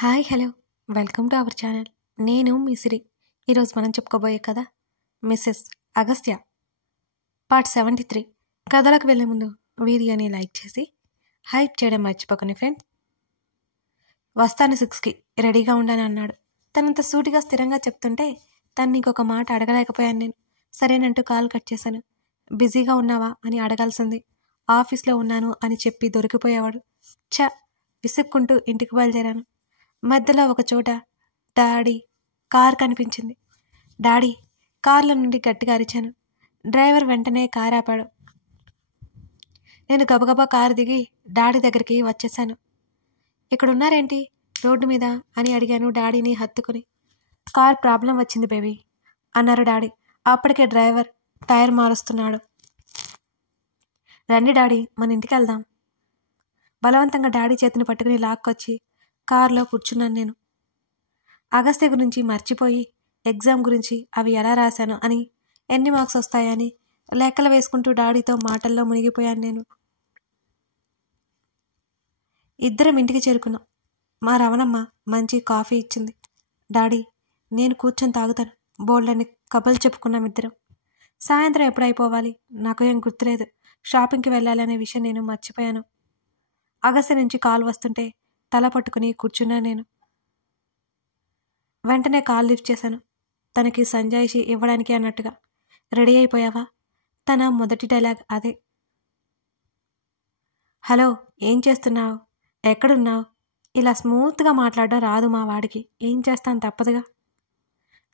Hi hello welcome to our channel. నేను మీ సిరి. ఈరోజు మనం చెప్పుకోబోయే కథ మిస్సెస్ అగస్త్య పార్ట్ 73. కథలకు వెళ్ళే ముందు వీడియోని లైక్ చేసి హైప్ చేయడం మర్చిపోకండి ఫ్రెండ్స్. వస్తాను 6కి రెడీగా ఉండాలని అన్నాడు. తనంత సూటిగా స్థిరంగా చెప్తుంటే తను ఇంకొక మాట అడగలేకపోయాను నేను. సరేనంటూ కాల్ కట్ చేశాను. బిజీగా ఉన్నావా అని అడగాల్సింది. ఆఫీస్లో ఉన్నాను అని చెప్పి దొరికిపోయేవాడు. విసుక్కుంటూ ఇంటికి బయలుదేరాను. మధ్యలో ఒక చోట డాడీ కార్ కనిపించింది. డాడీ కార్లో నుండి గట్టిగా అరిచాను. డ్రైవర్ వెంటనే కార్ ఆపాడు. నేను గబగబా కారు దిగి డాడీ దగ్గరికి వచ్చేసాను. ఇక్కడున్నారేంటి రోడ్డు మీద అని అడిగాను డాడీని హత్తుకుని. కార్ ప్రాబ్లం వచ్చింది బేబీ అన్నారు డాడీ. అప్పటికే డ్రైవర్ టైర్ మారుస్తున్నాడు. రండి డాడీ మన ఇంటికి వెళ్దాం. బలవంతంగా డాడీ చేతిని పట్టుకుని లాక్కొచ్చి కారులో కూర్చున్నాను నేను. అగస్త్య గురించి మర్చిపోయి ఎగ్జామ్ గురించి అవి ఎలా రాశాను అని, ఎన్ని మార్క్స్ వస్తాయని లెక్కలు వేసుకుంటూ డాడీతో మాటల్లో మునిగిపోయాను నేను. ఇద్దరం ఇంటికి చేరుకున్నాం. మా రవణమ్మ మంచి కాఫీ ఇచ్చింది. డాడీ నేను కూర్చొని తాగుతాను బోల్డని కబుర్లు చెప్పుకున్నాం ఇద్దరం. సాయంత్రం ఎప్పుడైపోవాలి నాకు ఏం గుర్తులేదు. షాపింగ్కి వెళ్ళాలనే విషయం నేను మర్చిపోయాను. అగస్త్య నుంచి కాల్ వస్తుంటే తల పట్టుకుని కూర్చున్నా నేను. వెంటనే కాల్ లిఫ్ట్ చేశాను. తనకి సంజాయిషి ఇవ్వడానికి అన్నట్టుగా. రెడీ అయిపోయావా? తన మొదటి డైలాగ్ అదే. హలో ఏం చేస్తున్నావు, ఎక్కడున్నావు? ఇలా స్మూత్గా మాట్లాడడం రాదు మా వాడికి. ఏం చేస్తాను తప్పదుగా.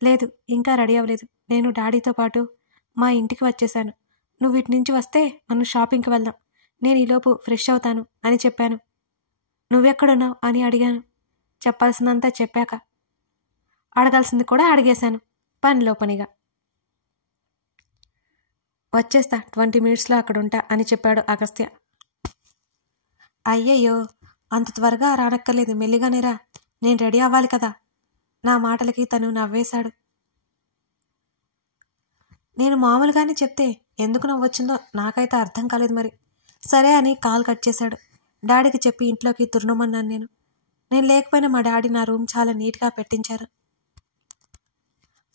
లేదు ఇంకా రెడీ అవ్వలేదు. నేను డాడీతో పాటు మా ఇంటికి వచ్చేసాను. నువ్వు ఇటు నుంచి వస్తే మనం షాపింగ్కి వెళ్దాం. నేను ఈలోపు ఫ్రెష్ అవుతాను అని చెప్పాను. నువ్వెక్కడున్నావు అని అడిగాను. చెప్పాల్సిందంతా చెప్పాక అడగాల్సింది కూడా అడిగేశాను పనిలో పనిగా. వచ్చేస్తా 20 మినిట్స్లో అక్కడ ఉంటా అని చెప్పాడు అగస్త్య. అయ్యయ్యో అంత త్వరగా రానక్కర్లేదు, మెల్లిగానే రా, నేను రెడీ అవ్వాలి కదా. నా మాటలకి తను నవ్వేశాడు. నేను మామూలుగానే చెప్తే ఎందుకు నవ్వొచ్చిందో నాకైతే అర్థం కాలేదు మరి. సరే అని కాల్ కట్ చేశాడు. డాడీకి చెప్పి ఇంట్లోకి తుర్ణమన్నాను నేను. నేను లేకపోయినా మా డాడీ నా రూమ్ చాలా నీట్గా పెట్టించారు.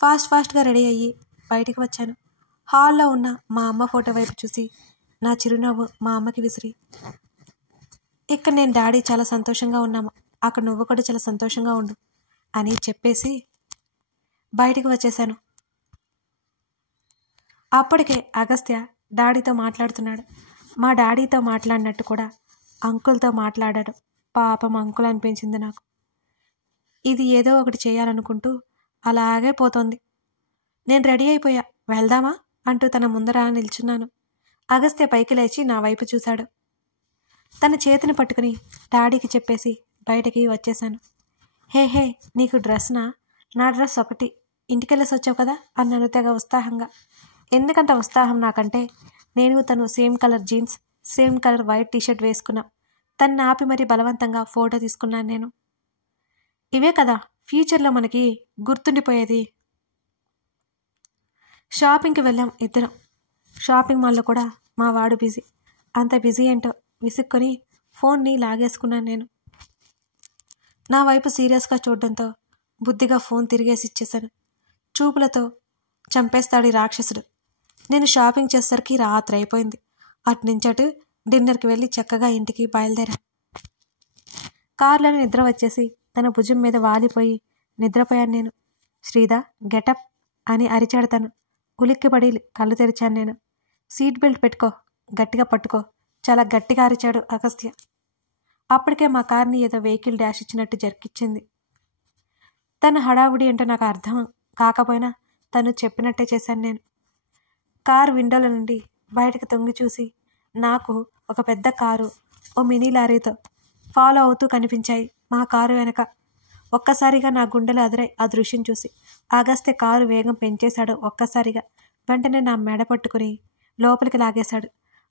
ఫాస్ట్గా రెడీ అయ్యి బయటికి వచ్చాను. హాల్లో ఉన్న మా అమ్మ ఫోటో వైపు చూసి నా చిరునవ్వు మా అమ్మకి విసిరి, ఇక్కడ నేను డాడీ చాలా సంతోషంగా ఉన్నాము, అక్కడ నువ్వు కూడా చాలా సంతోషంగా ఉండు అని చెప్పేసి బయటికి వచ్చేసాను. అప్పటికే అగస్త్య డాడీతో మాట్లాడుతున్నాడు. మా డాడీతో మాట్లాడినట్టు కూడా అంకుల్తో మాట్లాడాడు. పాపం అంకుల్ అనిపించింది నాకు. ఇది ఏదో ఒకటి చేయాలనుకుంటూ అలాగే పోతోంది. నేను రెడీ అయిపోయా, వెళ్దామా అంటూ తన ముందర నిల్చున్నాను. అగస్త్య పైకి లేచి నా వైపు చూశాడు. తన చేతిని పట్టుకుని డాడీకి చెప్పేసి బయటికి వచ్చేశాను. హే నీకు డ్రెస్నా? నా డ్రెస్ ఒకటి, ఇంటికెళ్ళేసి వచ్చావు కదా అన్నాను తెగ ఉత్సాహంగా. ఎందుకంత ఉత్సాహం నాకంటే, నేను తను same colour jeans, same colour white T shirt వేసుకున్నా. తన్ని ఆపి మరీ బలవంతంగా ఫోటో తీసుకున్నాను నేను. ఇవే కదా ఫ్యూచర్లో మనకి గుర్తుండిపోయేది. షాపింగ్కి వెళ్ళాం ఇద్దరం. షాపింగ్ మాల్లో కూడా మా వాడు బిజీ. అంత బిజీ ఏంటో విసుక్కొని ఫోన్ని లాగేసుకున్నాను నేను. నా వైపు సీరియస్గా చూడడంతో బుద్ధిగా ఫోన్ తిరిగేసి ఇచ్చేశాను. చూపులతో చంపేస్తాడు ఈ రాక్షసుడు. నేను షాపింగ్ చేసేసరికి రాత్రి అయిపోయింది. అటు డిన్నర్కి వెళ్ళి చక్కగా ఇంటికి బయలుదేరా. కార్లోనే నిద్ర వచ్చేసి తన భుజం మీద వాలిపోయి నిద్రపోయాను నేను. శ్రీదా గెటప్ అని అరిచాడు తను. ఉలిక్కిపడి కళ్ళు తెరిచాను నేను. సీట్ బెల్ట్ పెట్టుకో, గట్టిగా పట్టుకో, చాలా గట్టిగా అరిచాడు అగస్త్య. అప్పటికే మా కార్ని ఏదో వెహికల్ డాష్ ఇచ్చినట్టు జరికిచ్చింది. తను హడావుడి అంటే నాకు అర్థం కాకపోయినా తను చెప్పినట్టే చేశాను నేను. కారు విండోల నుండి బయటకు తొంగి చూసి నాకు ఒక పెద్ద కారు ఓ మినీ లారీతో ఫాలో అవుతూ కనిపించాయి మా కారు వెనక. ఒక్కసారిగా నా గుండెలు అదిరాయి ఆ దృశ్యం చూసి. అగస్త్య కారు వేగం పెంచేశాడు ఒక్కసారిగా. వెంటనే నా మెడ పట్టుకుని లోపలికి లాగేశాడు.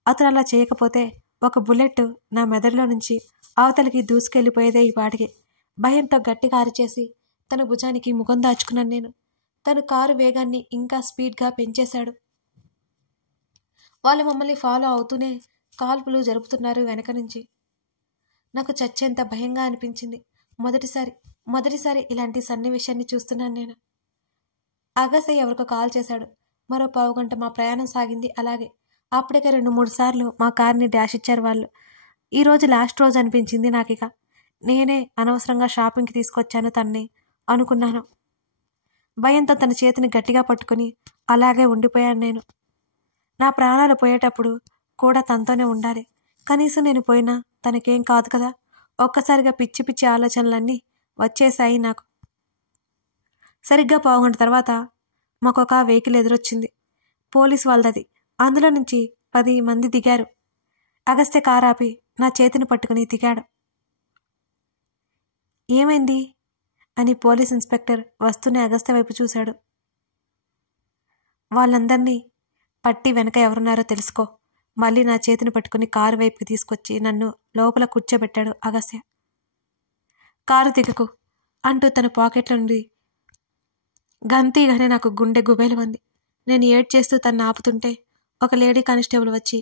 అతను అలా చేయకపోతే ఒక బుల్లెట్ నా మెదడులో నుంచి అవతలికి దూసుకెళ్ళిపోయేదే ఈ పాటికి. భయంతో గట్టిగా అరిచేసి తన భుజానికి ముఖం దాచుకున్నాను నేను. తను కారు వేగాన్ని ఇంకా స్పీడ్గా పెంచేశాడు. వాళ్ళు మమ్మల్ని ఫాలో అవుతూనే కాల్పులు జరుపుతున్నారు వెనక నుంచి. నాకు చచ్చేంత భయంగా అనిపించింది. మొదటిసారి మొదటిసారి ఇలాంటి సన్నివేశాన్ని చూస్తున్నాను నేను. అగస్త్య ఎవరికో కాల్ చేశాడు. మరో పావుగంట మా ప్రయాణం సాగింది అలాగే. అప్పటికే 2-3 సార్లు మా కార్ని డాష్ ఇచ్చారు వాళ్ళు. ఈరోజు లాస్ట్ రోజు అనిపించింది నాకిక. నేనే అనవసరంగా షాపింగ్కి తీసుకొచ్చాను తన్ని అనుకున్నాను. భయంతో తన చేతిని గట్టిగా పట్టుకుని అలాగే ఉండిపోయాను నేను. నా ప్రాణాలు పోయేటప్పుడు కూడా తనతోనే ఉండాలి. కనీసం నేను పోయినా తనకేం కాదు కదా. ఒక్కసారిగా పిచ్చి పిచ్చి ఆలోచనలన్నీ వచ్చేశాయి నాకు. సరిగ్గా పావుగంట తర్వాత మాకొక వెహికల్ ఎదురొచ్చింది. పోలీస్ వాళ్ళది. అందులో నుంచి 10 మంది దిగారు. అగస్త్య కారు ఆపి నా చేతిని పట్టుకుని దిగాడు. ఏమైంది అని పోలీస్ ఇన్స్పెక్టర్ వస్తూనే అగస్త్య వైపు చూశాడు. వాళ్ళందరినీ పట్టి వెనక ఎవరున్నారో తెలుసుకో. మళ్ళీ నా చేతిని పట్టుకుని కారు వైపుకి తీసుకొచ్చి నన్ను లోపల కూర్చోబెట్టాడు అగస్త్య. కారు దిగకు అంటూ తన పాకెట్లో నుండి గంతీగానే నాకు గుండె గుబేలు ఉంది. నేను ఏడ్చేస్తూ తన్ని ఆపుతుంటే ఒక లేడీ కానిస్టేబుల్ వచ్చి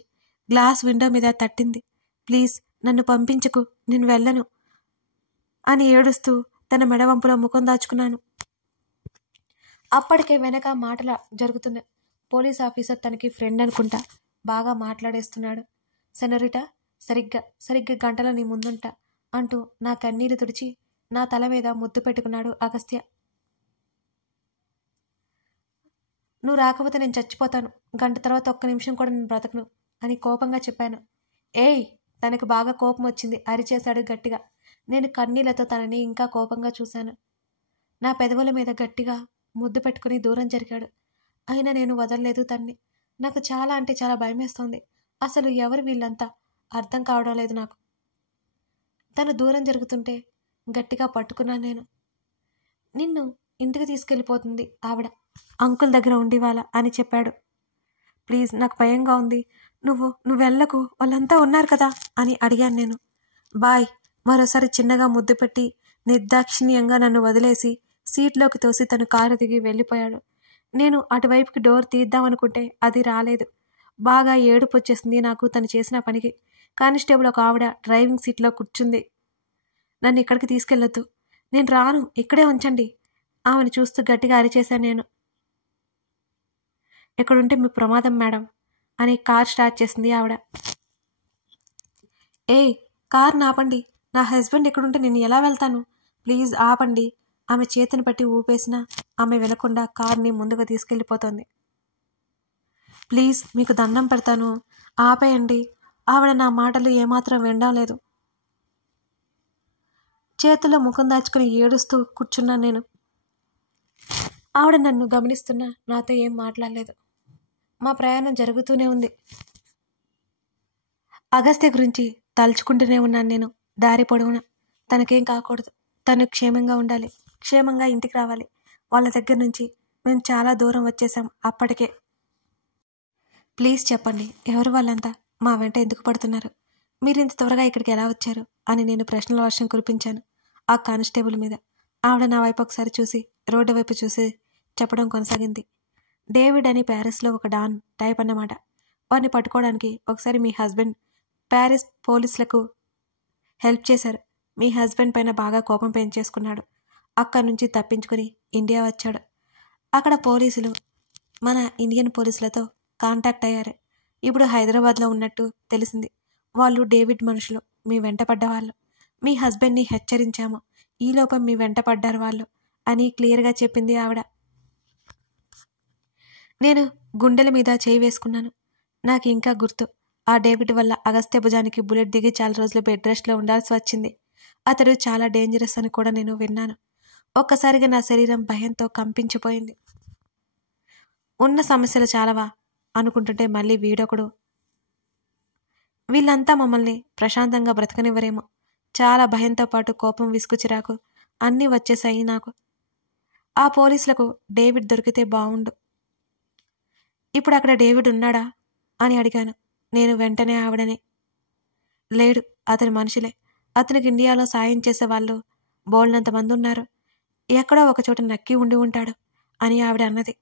గ్లాస్ విండో మీద తట్టింది. ప్లీజ్ నన్ను పంపించకు, నేను వెళ్ళను అని ఏడుస్తూ తన మెడవంపులో ముఖం దాచుకున్నాను. అప్పటికే వెనక మాటల జరుగుతున్నాయి. పోలీస్ ఆఫీసర్ తనకి ఫ్రెండ్ అనుకుంటా బాగా మాట్లాడేస్తున్నాడు. సెనోరిటా, సరిగ్గా గంటలో నీ ముందుంటా అంటూ నా కన్నీరు తుడిచి నా తల మీద ముద్దు పెట్టుకున్నాడు అగస్త్య. నువ్వు రాకపోతే నేను చచ్చిపోతాను. గంట తర్వాత 1 నిమిషం కూడా నేను బ్రతకను అని కోపంగా చెప్పాను. ఏయ్, తనకు బాగా కోపం వచ్చింది. అరిచేశాడు గట్టిగా. నేను కన్నీళ్లతో తనని ఇంకా కోపంగా చూశాను. నా పెదవుల మీద గట్టిగా ముద్దు పెట్టుకుని దూరం జరిగాడు. అయినా నేను వదలలేదు తన్ని. నాకు చాలా అంటే చాలా భయమేస్తోంది. అసలు ఎవరు వీళ్ళంతా అర్థం కావడం లేదు నాకు. తను దూరం జరుగుతుంటే గట్టిగా పట్టుకున్నాను నేను. నిన్ను ఇంటికి తీసుకెళ్ళిపోతుంది ఆవిడ, అంకుల్ దగ్గర ఉండివాళ్ళ అని చెప్పాడు. ప్లీజ్, నాకు భయంగా ఉంది. నువ్వు వెళ్ళకు, వాళ్ళంతా ఉన్నారు కదా అని అడిగాను నేను. బాయ్. మరోసారి చిన్నగా ముద్దు పెట్టి నిర్దాక్షిణ్యంగా నన్ను వదిలేసి సీట్లోకి తోసి తను కారు దిగి వెళ్ళిపోయాడు. నేను అటువైపుకి డోర్ తీద్దామనుకుంటే అది రాలేదు. బాగా ఏడుపు వచ్చేసింది నాకు తను చేసిన పనికి. కానిస్టేబుల్ ఒక ఆవిడ డ్రైవింగ్ సీట్లో కూర్చుంది. నన్ను ఇక్కడికి తీసుకెళ్ళొద్దు, నేను రాను, ఇక్కడే ఉంచండి. ఆమెను చూస్తూ గట్టిగా అరిచేశాను నేను. ఎక్కడుంటే మీ ప్రమాదం మేడం అని కార్ స్టార్ట్ చేసింది ఆవిడ. ఏయ్, కార్ ఆపండి. నా హస్బెండ్ ఎక్కడుంటే నేను ఎలా వెళ్తాను? ప్లీజ్ ఆపండి. ఆమె చేతిని పట్టి ఊపేసినా ఆమె వినకుండా కార్ని ముందుకు తీసుకెళ్ళిపోతోంది. ప్లీజ్, మీకు దండం పెడతాను, ఆపేయండి. ఆవిడ నా మాటలు ఏమాత్రం వినడం లేదు. చేతుల్లో ముఖం దాచుకుని ఏడుస్తూ కూర్చున్నాను నేను. ఆవిడ నన్ను గమనిస్తున్నా నాతో ఏం మాట్లాడలేదు. మా ప్రయాణం జరుగుతూనే ఉంది. అగస్త్య గురించి తలుచుకుంటూనే ఉన్నాను నేను. దారి పొడవునా తనకేం కాకూడదు, తను క్షేమంగా ఉండాలి, క్షేమంగా ఇంటికి రావాలి. వాళ్ళ దగ్గర నుంచి మేము చాలా దూరం వచ్చేసాం అప్పటికే. ప్లీజ్ చెప్పండి, ఎవరు వాళ్ళంతా? మా వెంట ఎందుకు పడుతున్నారు? మీరు ఇంత త్వరగా ఇక్కడికి ఎలా వచ్చారు అని నేను ప్రశ్నల వర్షం కురిపించాను ఆ కానిస్టేబుల్ మీద. ఆవిడ నా వైపు ఒకసారి చూసి రోడ్డు వైపు చూసి చెప్పడం కొనసాగింది. డేవిడ్ అని ప్యారిస్లో ఒక డాన్ టైప్ అన్నమాట. వారిని పట్టుకోవడానికి ఒకసారి మీ హస్బెండ్ ప్యారిస్ పోలీసులకు హెల్ప్ చేశారు. మీ హస్బెండ్ పైన బాగా కోపం పెంచేసుకున్నాడు. అక్కడి నుంచి తప్పించుకుని ఇండియా వచ్చాడు. అక్కడ పోలీసులు మన ఇండియన్ పోలీసులతో కాంటాక్ట్ అయ్యారు. ఇప్పుడు హైదరాబాద్లో ఉన్నట్టు తెలిసింది. వాళ్ళు డేవిడ్ మనుషులు, మీ వెంట పడ్డవాళ్ళు. మీ హస్బెండ్ని హెచ్చరించాము, ఈలోపం మీ వెంట పడ్డారు వాళ్ళు అని క్లియర్గా చెప్పింది ఆవిడ. నేను గుండెల మీద చేయి వేసుకున్నాను. నాకు ఇంకా గుర్తు, ఆ డేవిడ్ వల్ల అగస్త్య భుజానికి బుల్లెట్ దిగి చాలా రోజులు బెడ్ రెస్ట్లో ఉండాల్సి వచ్చింది. అతడు చాలా డేంజరస్ అని కూడా నేను విన్నాను. ఒక్కసారిగా నా శరీరం భయంతో కంపించిపోయింది. ఉన్న సమస్యలు చాలావా అనుకుంటుంటే మళ్ళీ వీడొకడు. వీళ్ళంతా మమ్మల్ని ప్రశాంతంగా బ్రతకనివ్వరేమో. చాలా భయంతో పాటు కోపం, విసుగు, చిరాకు అన్నీ వచ్చేసాయి నాకు. ఆ పోలీసులకు డేవిడ్ దొరికితే బావుండు. ఇప్పుడు అక్కడ డేవిడ్ ఉన్నాడా అని అడిగాను నేను వెంటనే ఆవిడని. లేడు, అతని మనుషులే. అతనికి ఇండియాలో సాయం చేసే వాళ్ళు బోల్నంతమంది ఉన్నారు. ఎక్కడో ఒకచోట నక్కి ఉండి ఉంటాడు అని ఆవిడ అన్నది.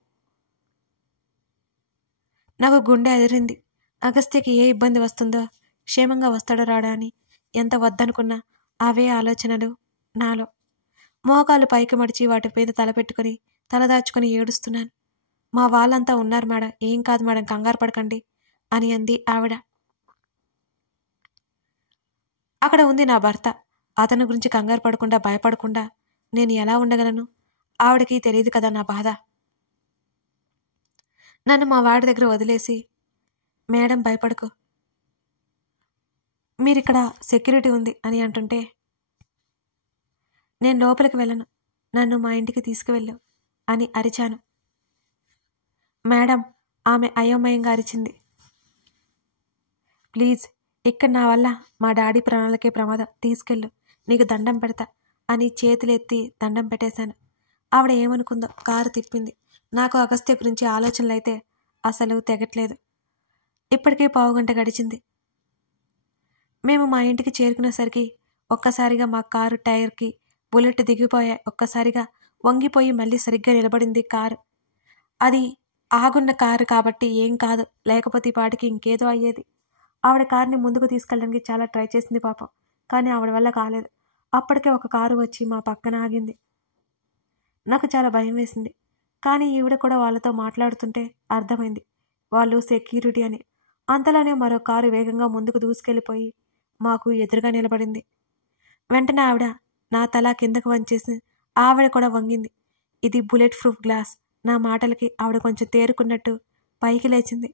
నాకు గుండె అదిరింది. అగస్త్యకి ఏ ఇబ్బంది వస్తుందో, క్షేమంగా వస్తాడో రాడా అని ఎంత వద్దనుకున్నా అవే ఆలోచనలు నాలో. మోకాలు పైకి మడిచి వాటి మీద తలపెట్టుకుని తలదాచుకుని ఏడుస్తున్నాను. మా వాళ్ళంతా ఉన్నారు మేడం, ఏం కాదు మేడం, కంగారు పడకండి అని అంది ఆవిడ. అక్కడ ఉంది నా భర్త. అతని గురించి కంగారు పడకుండా భయపడకుండా నేను ఎలా ఉండగలను? ఆవిడకి తెలియదు కదా నా బాధ. నన్ను మా వాడి దగ్గర వదిలేసి, మేడం భయపడకు, మీరిక్కడ సెక్యూరిటీ ఉంది అని అంటుంటే, నేను లోపలికి వెళ్ళను, నన్ను మా ఇంటికి తీసుకువెళ్ళు అని అరిచాను. మేడం, ఆమె అయోమయంగా అరిచింది. ప్లీజ్, ఇక్కడ నా వల్ల మా డాడీ ప్రాణాలకే ప్రమాదం, తీసుకెళ్ళు, నీకు దండం పెడతా అని చేతులెత్తి దండం పెట్టేశాను. ఆవిడ ఏమనుకుందో కారు తిప్పింది. నాకు అగస్త్య గురించి ఆలోచనలైతే అసలు తెగట్లేదు. ఇప్పటికే పావుగంట గడిచింది. మేము మా ఇంటికి చేరుకునేసరికి ఒక్కసారిగా మా కారు టైర్కి బుల్లెట్ దిగిపోయాయి. ఒక్కసారిగా వంగిపోయి మళ్ళీ సరిగ్గా నిలబడింది కారు. అది ఆగున్న కారు కాబట్టి ఏం కాదు, లేకపోతే ఈ పాటికి ఇంకేదో అయ్యేది. ఆవిడ కారుని ముందుకు తీసుకెళ్ళడానికి చాలా ట్రై చేసింది పాపం, కానీ ఆవిడ వల్ల కాలేదు. అప్పటికే ఒక కారు వచ్చి మా పక్కన ఆగింది. నాకు చాలా భయం వేసింది. కానీ ఈవిడ కూడా వాళ్ళతో మాట్లాడుతుంటే అర్థమైంది వాళ్ళు సెక్యూరిటీ అని. అంతలోనే మరో కారు వేగంగా ముందుకు దూసుకెళ్ళిపోయి మాకు ఎదురుగా నిలబడింది. వెంటనే ఆవిడ నా తల కిందకు వంచేసి ఆవిడ కూడా వంగింది. ఇది బుల్లెట్ ప్రూఫ్ గ్లాస్. నా మాటలకి ఆవిడ కొంచెం తేరుకున్నట్టు పైకి లేచింది.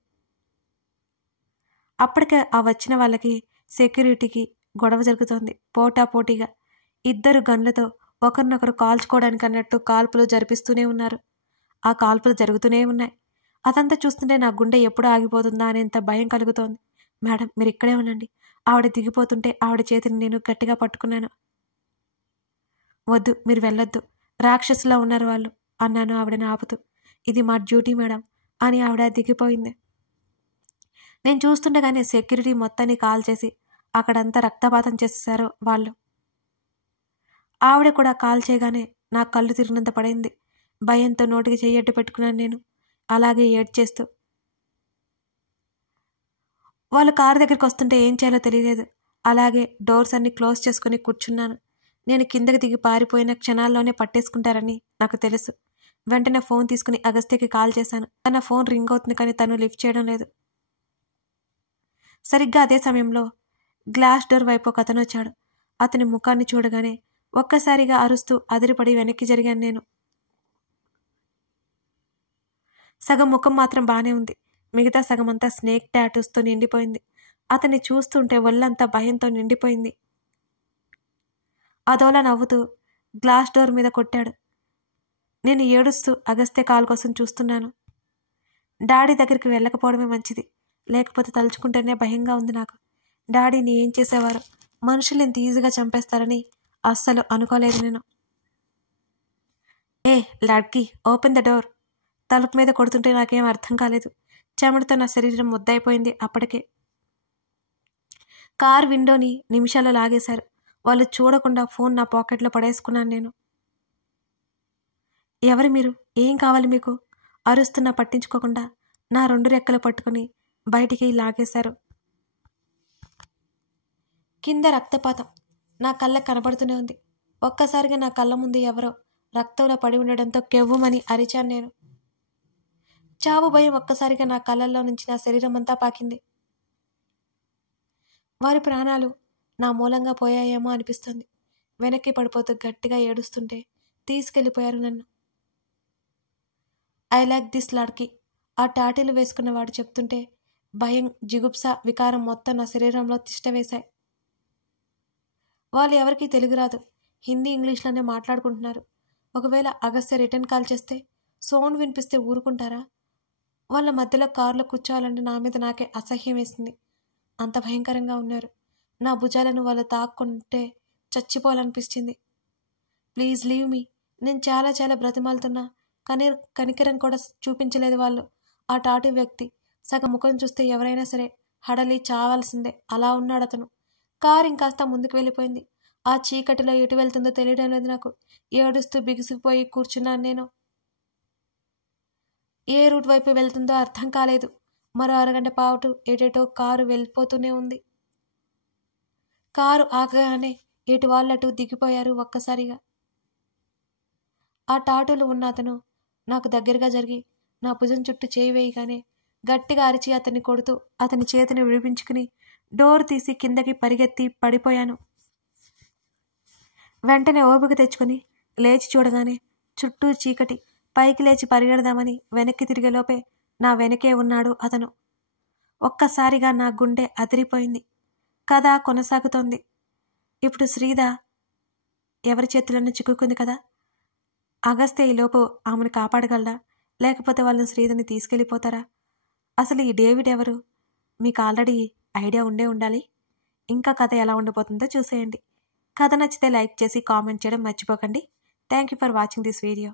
అప్పటికే ఆ వచ్చిన వాళ్ళకి సెక్యూరిటీకి గొడవ జరుగుతోంది. పోటాపోటీగా ఇద్దరు గన్లతో ఒకరినొకరు కాల్చుకోవడానికి అన్నట్టు కాల్పులు జరిపిస్తూనే ఉన్నారు. ఆ కాల్పులు జరుగుతూనే ఉన్నాయి. అదంతా చూస్తుంటే నా గుండె ఎప్పుడు ఆగిపోతుందా అనేంత భయం కలుగుతోంది. మేడం, మీరు ఇక్కడే ఉండండి. ఆవిడ దిగిపోతుంటే ఆవిడ చేతిని నేను గట్టిగా పట్టుకున్నాను. వద్దు, మీరు వెళ్ళొద్దు, రాక్షసులా ఉన్నారు వాళ్ళు అన్నాను ఆవిడని ఆపుతూ. ఇది మా డ్యూటీ మేడం అని ఆవిడ దిగిపోయింది. నేను చూస్తుండగానే సెక్యూరిటీ మొత్తాన్ని కాల్ చేసి అక్కడంతా రక్తపాతం చేసేశారు వాళ్ళు. ఆవిడ కూడా కాల్ చేయగానే నా కళ్ళు తిరిగినంత పడింది. భయంతో నోటికి చెయ్యట్టు పెట్టుకున్నాను నేను, అలాగే ఏడ్చేస్తూ. వాళ్ళు కారు దగ్గరికి వస్తుంటే ఏం చేయాలో తెలియలేదు. అలాగే డోర్స్ అన్ని క్లోజ్ చేసుకుని కూర్చున్నాను. నేను కిందకి దిగి పారిపోయిన క్షణాల్లోనే పట్టేసుకుంటారని నాకు తెలుసు. వెంటనే ఫోన్ తీసుకుని అగస్త్యకి కాల్ చేశాను. తన ఫోన్ రింగ్ అవుతుంది కానీ తను లిఫ్ట్ చేయడం లేదు. సరిగ్గా అదే సమయంలో గ్లాస్ డోర్ వైపు ఒక అతను వచ్చాడు. అతని ముఖాన్ని చూడగానే ఒక్కసారిగా అరుస్తూ అదిరిపడి వెనక్కి జరిగాను నేను. సగం ముఖం మాత్రం బానే ఉంది, మిగతా సగం అంతా స్నేక్ టాటూస్తో నిండిపోయింది. అతన్ని చూస్తుంటే ఒళ్ళంతా భయంతో నిండిపోయింది. అదోలా నవ్వుతూ గ్లాస్ డోర్ మీద కొట్టాడు. నేను ఏడుస్తూ అగస్త్య కాల్ కోసం చూస్తున్నాను. డాడీ దగ్గరికి వెళ్ళకపోవడమే మంచిది, లేకపోతే తలుచుకుంటేనే భయంగా ఉంది నాకు. డాడీని ఏం చేసేవారు, మనుషులు ఇంత ఈజీగా చంపేస్తారని అస్సలు అనుకోలేదు నేను. ఏ లడ్కీ, ఓపెన్ ద డోర్. తలుపు మీద కొడుతుంటే నాకేం అర్థం కాలేదు. చెమటతో నా శరీరం ముద్దయిపోయింది. అప్పటికే కార్ విండోని నిమిషాల్లో లాగేశారు. వాళ్ళు చూడకుండా ఫోన్ నా పాకెట్లో పడేసుకున్నాను నేను. ఎవరు మీరు, ఏం కావాలి మీకు అరుస్తున్నా పట్టించుకోకుండా నా 2 రెక్కలు పట్టుకుని బయటికి లాగేశారు. కింద రక్తపాతం నా కళ్ళకు కనబడుతూనే ఉంది. ఒక్కసారిగా నా కళ్ళ ముందు ఎవరో రక్తంలో పడి ఉండడంతో కెవ్వుమని అరిచాను నేను. చావు భయం ఒక్కసారిగా నా కళ్ళల్లో నుంచి నా శరీరం అంతా పాకింది. వారి ప్రాణాలు నా మూలంగా పోయాయేమో అనిపిస్తుంది. వెనక్కి పడిపోతూ గట్టిగా ఏడుస్తుంటే తీసుకెళ్ళిపోయారు నన్ను. ఐ లైక్ దిస్ లడ్కీ, ఆ టాటీలు వేసుకున్నవాడు చెప్తుంటే భయం, జిగుప్స, వికారం మొత్తం నా శరీరంలో తిష్టవేశాయి. వాళ్ళు ఎవరికీ తెలుగు రాదు, హిందీ ఇంగ్లీష్లోనే మాట్లాడుకుంటున్నారు. ఒకవేళ అగస్త్య రిటర్న్ కాల్ చేస్తే సౌండ్ వినిపిస్తే ఊరుకుంటారా? వాళ్ళ మధ్యలో కారులో కూర్చోవాలంటే నా మీద నాకే అసహ్యం వేసింది. అంత భయంకరంగా ఉన్నారు. నా భుజాలను వాళ్ళు తాక్కుంటే చచ్చిపోవాలనిపించింది. Please leave me. నేను చాలా చాలా బ్రతిమాలుతున్నా కానీ కనికరం కూడా చూపించలేదు వాళ్ళు. ఆ టాటూ వ్యక్తి సగం ముఖం చూస్తే ఎవరైనా సరే హడలి చావాల్సిందే, అలా ఉన్నాడు అతను. కారు ఇంకాస్త ముందుకు వెళ్ళిపోయింది. ఆ చీకటిలో ఎటు వెళ్తుందో తెలియడం లేదు నాకు. ఏడుస్తూ బిగుసిపోయి కూర్చున్నాను నేను. ఏ రూట్ వైపు వెళ్తుందో అర్థం కాలేదు. మరో అరగంట పాటు ఎటేటో కారు వెళ్ళిపోతూనే ఉంది. కారు ఆగగానే ఇటు వాళ్ళటు దిగిపోయారు ఒక్కసారిగా. ఆ టాటూలు ఉన్న అతను నాకు దగ్గరగా జరిగి నా భుజం చుట్టూ చేయి వేయగానే గట్టిగా అరిచి అతన్ని కొడుతూ అతని చేతిని విడిపించుకుని డోర్ తీసి కిందకి పరిగెత్తి పడిపోయాను. వెంటనే ఓపిక తెచ్చుకుని లేచి చూడగానే చుట్టూ చీకటి. పైకి లేచి పరిగెడదామని వెనక్కి తిరిగేలోపే నా వెనకే ఉన్నాడు అతను. ఒక్కసారిగా నా గుండె అదిరిపోయింది. కథ కొనసాగుతోంది. ఇప్పుడు శ్రీధ ఎవరి చేతులను చిక్కుకుంది కదా. అగస్త్య ఈలోపు ఆమెను కాపాడగలరా, లేకపోతే వాళ్ళు శ్రీధని తీసుకెళ్ళిపోతారా? అసలు ఈ డేవిడ్ ఎవరు? మీకు ఆల్రెడీ ఐడియా ఉండాలి. ఇంకా కథ ఎలా ఉండబోతుందో చూసేయండి. కథ నచ్చితే లైక్ చేసి కామెంట్ చేయడం మర్చిపోకండి. Thank you for watching this video.